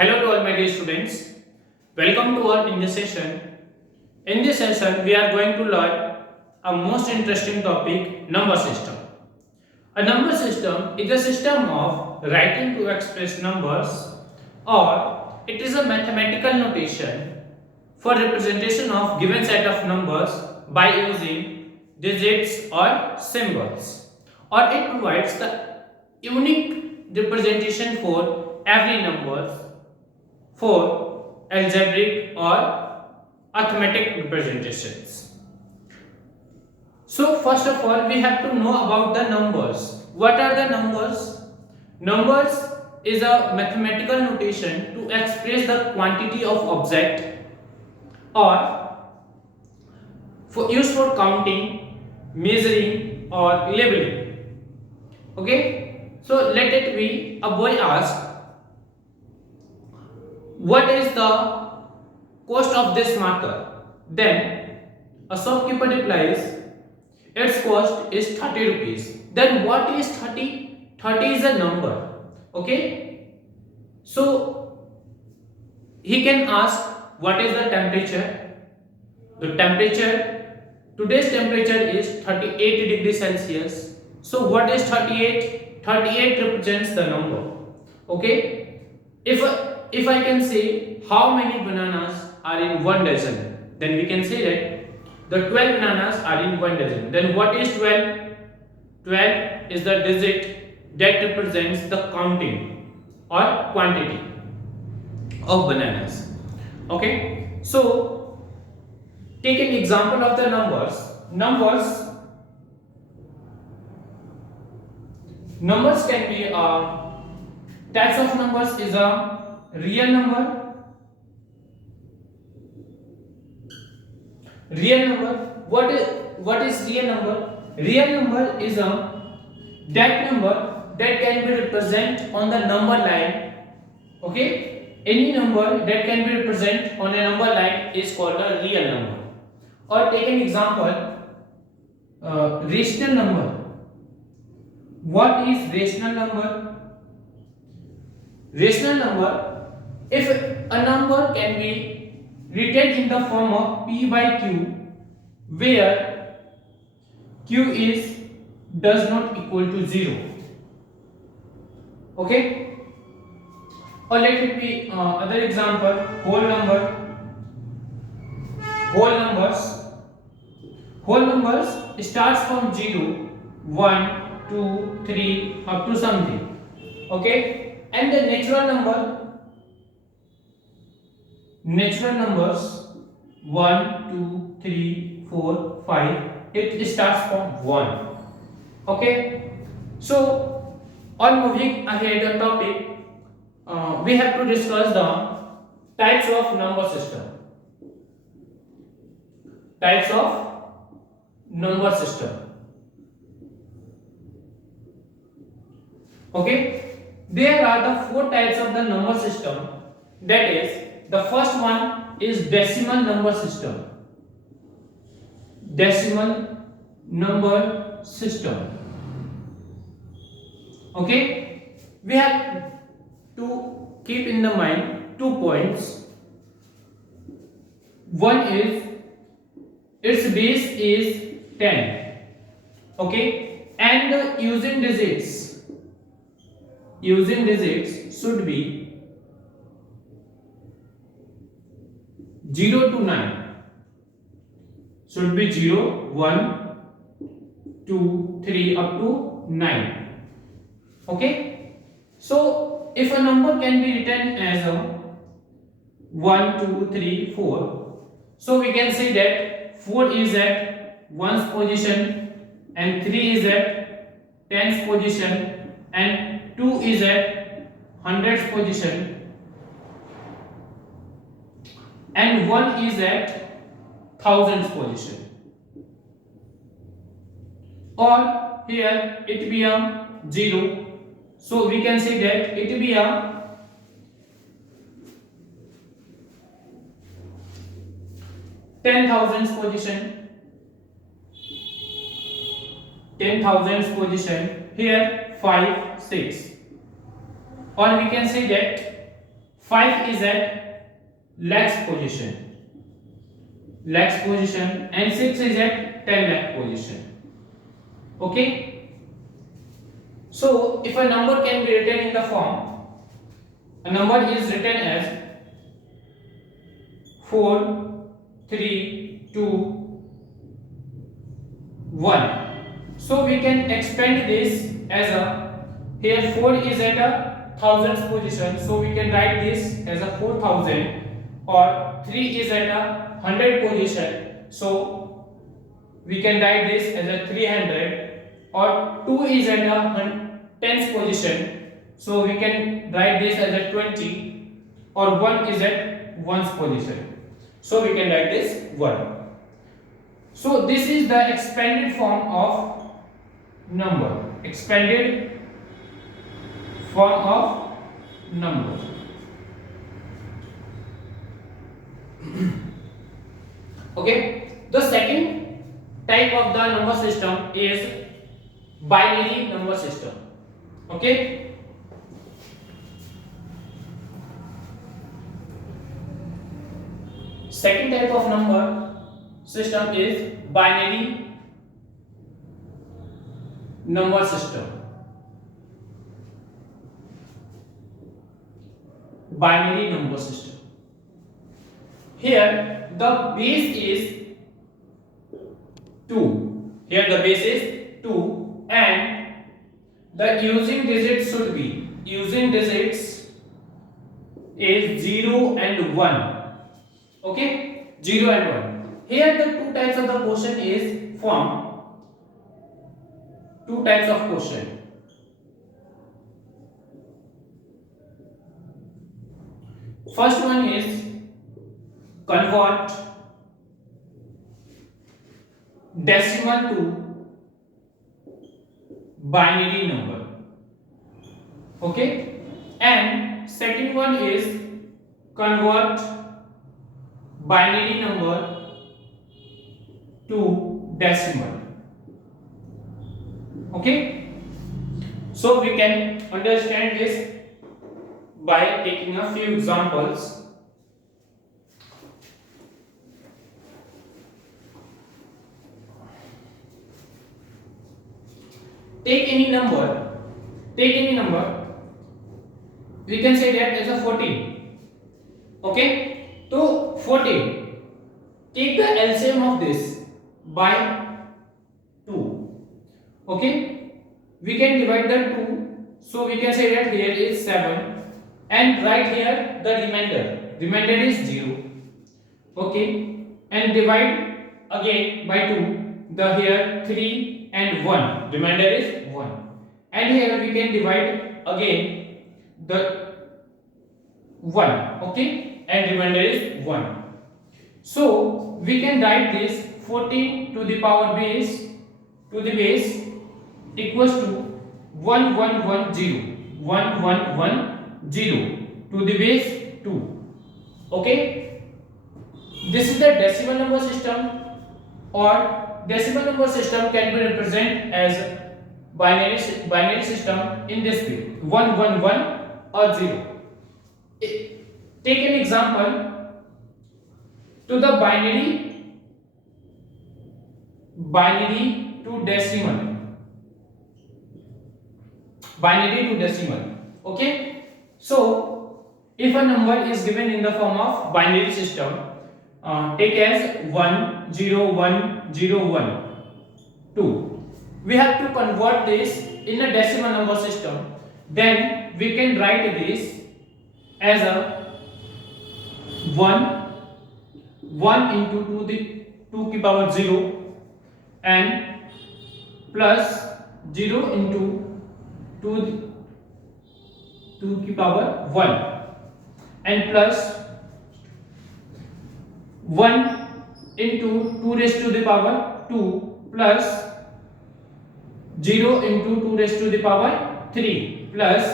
Hello to all my dear students. Welcome to our in this session. In this session, we are going to learn a most interesting topic, number system. A number system is a system of writing to express numbers, or it is a mathematical notation for representation of given set of numbers by using digits or symbols, or it provides the unique representation for every number for algebraic or arithmetic representations. So first of all, we have to know about the numbers. What are the numbers? Numbers is a mathematical notation to express the quantity of object or for use for counting, measuring or labeling. Okay? So let it be a boy asks, what is the cost of this marker? Then a shopkeeper replies, its cost is 30 rupees. Then what is 30? 30 is a number. Okay? So he can ask, what is the temperature? The temperature, today's temperature is 38 degrees Celsius. So what is 38? 38 represents the number. Okay? If I can say how many bananas are in one dozen, then we can say that the 12 bananas are in one dozen. Then what is 12? 12 is the digit that represents the counting or quantity of bananas. Okay? So take an example of the numbers. Numbers can be types of numbers is a real number. What is real number? Real number is that number that can be represented on the number line. Okay? Any number that can be represented on a number line is called a real number. Or take an example, rational number. What is rational number? Rational number, if a number can be written in the form of P by Q, where Q does not equal to 0. Okay? Or let it be other example, whole numbers. Whole numbers starts from 0, 1, 2, 3 up to something. Okay? And the natural numbers 1, 2, 3, 4, 5, it starts from 1. Okay? So on moving ahead the topic, we have to discuss the types of number system. Types of number system. Okay? There are the 4 types of the number system. That is, the first one is decimal number system. Decimal number system. Okay? We have to keep in the mind 2 points. One is its base is 10. Okay? And using digits should be 0 to 9. Should be 0, 1, 2, 3 up to 9. Okay? So if a number can be written as a 1, 2, 3, 4, so we can say that 4 is at 1's position and 3 is at 10's position and 2 is at 100's position and 1 is at 1000's position. Or here it be a 0, so we can say that it be a 10,000's position. 10,000's position. Here 5, 6. Or we can say that 5 is at lakhs position, and 6 is at 10 lakh position. Okay, so if a number can be written in the form, a number is written as 4 3 2 1. So we can expand this as a, here 4 is at a thousands position, so we can write this as a 4000, or 3 is at a hundred position, so we can write this as a 300, or 2 is at a tens position, so we can write this as a 20, or 1 is at ones position, so we can write this 1. So this is the expanded form of number, expanded form of number. Okay, the second type of the number system is binary number system. Okay, second type of number system is binary number system. Binary number system. Here the base is 2. Here the base is 2, and the using digits should be, using digits is 0 and 1. Okay, 0 and 1. Here the two types of the quotient is formed. Two types of quotient. First one is convert decimal to binary number. Okay, and second one is convert binary number to decimal. Okay, so we can understand this by taking a few examples. Take any number, we can say that as a 14. Okay, so 14, take the LCM of this by 2. Okay, we can divide the 2, so we can say that here is 7, and right here the remainder is 0. Okay, and divide again by 2, the here 3 and 1, remainder is 1, and here we can divide again the 1. Okay, and remainder is 1. So we can write this 14 to the power base equals to 1110 to the base 2. Okay, this is the decimal number system, or decimal number system can be represented as binary system in this way, 111 or 0. Take an example to the binary to decimal. Okay, so if a number is given in the form of binary system, take as 1 0 1 0 1 2, we have to convert this in a decimal number system. Then we can write this as a 1 into 2 की power 0, and plus 0 into 2 की power 1, and plus 1 into 2 raised to the power 2, plus 0 into 2 raised to the power 3, plus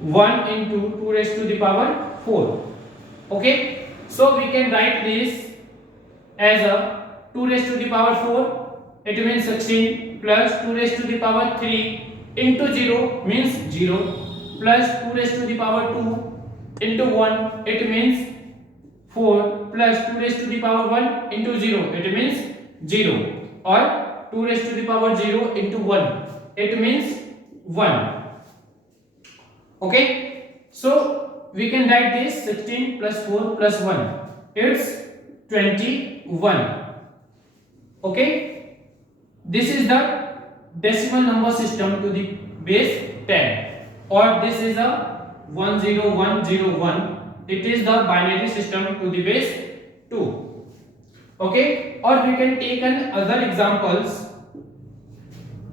1 into 2 raised to the power 4. Okay, so we can write this as a 2 raised to the power 4, it means 16, plus 2 raised to the power 3 into 0 means 0, plus 2 raised to the power 2 into 1, it means 4 plus 2 raised to the power 1 into 0, it means 0, or 2 raised to the power 0 into 1, it means 1. Okay, so we can write this 16 plus 4 plus 1, it's 21. Okay, this is the decimal number system to the base 10, or this is a 10101, it is the binary system to the base 2. Okay, or we can take an other examples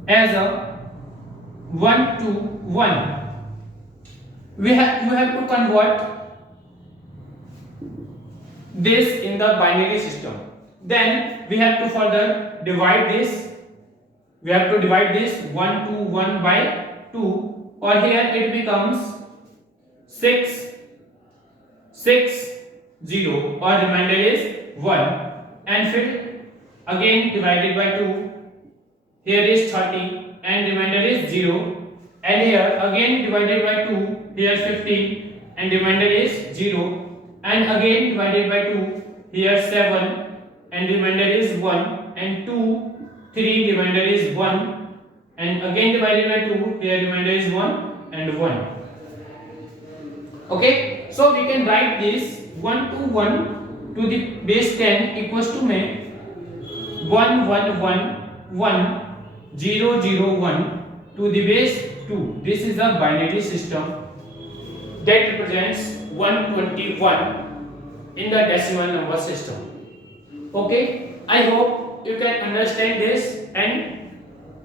as a 1 to 1. You have to convert this in the binary system. Then we have to further divide this. We have to divide this 1 to 1 by 2, or here it becomes 6 6 0, or remainder is 1, and fill again divided by 2. Here is 30 and remainder is 0, and here again divided by 2, here 15 and remainder is 0, and again divided by 2, here 7 and remainder is 1, and 2 3 remainder is 1, and again divided by 2, here remainder is 1 and 1. Okay, so we can write this 1 to 1 to the base 10 equals to 1 1 1 1 0 0 1 to the base 2. This is a binary system that represents 121 in the decimal number system. Okay, I hope you can understand this and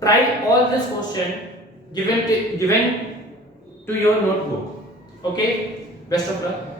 try all this question given to your notebook. Okay, best of luck.